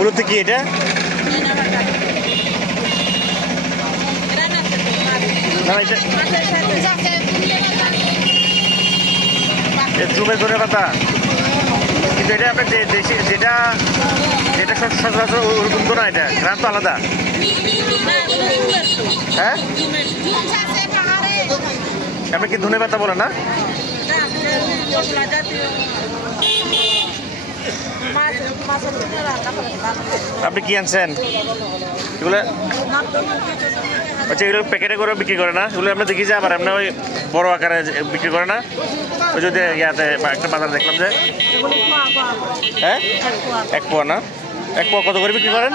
মূলত কি এটা? না এটা জুমের ধনে পাতা, কিন্তু এটা আপনার দেশি যেটা যেটা সচরাচর ওরকম তো না, এটা গ্রাম তো আলাদা। হ্যাঁ, আপনি কি ধনে পাতা বলেন না? আপনি কি আনছেন এগুলো? আচ্ছা, এগুলো প্যাকেটে করে বিক্রি করে না? এগুলো আমরা দেখি যে আবার আপনার ওই বড় আকারে বিক্রি করে না? ওই যদি ইয়াতে একটা বাজার দেখলাম যে, হ্যাঁ 1 পোয়া না? 1 পোয়া কত করে বিক্রি করেন?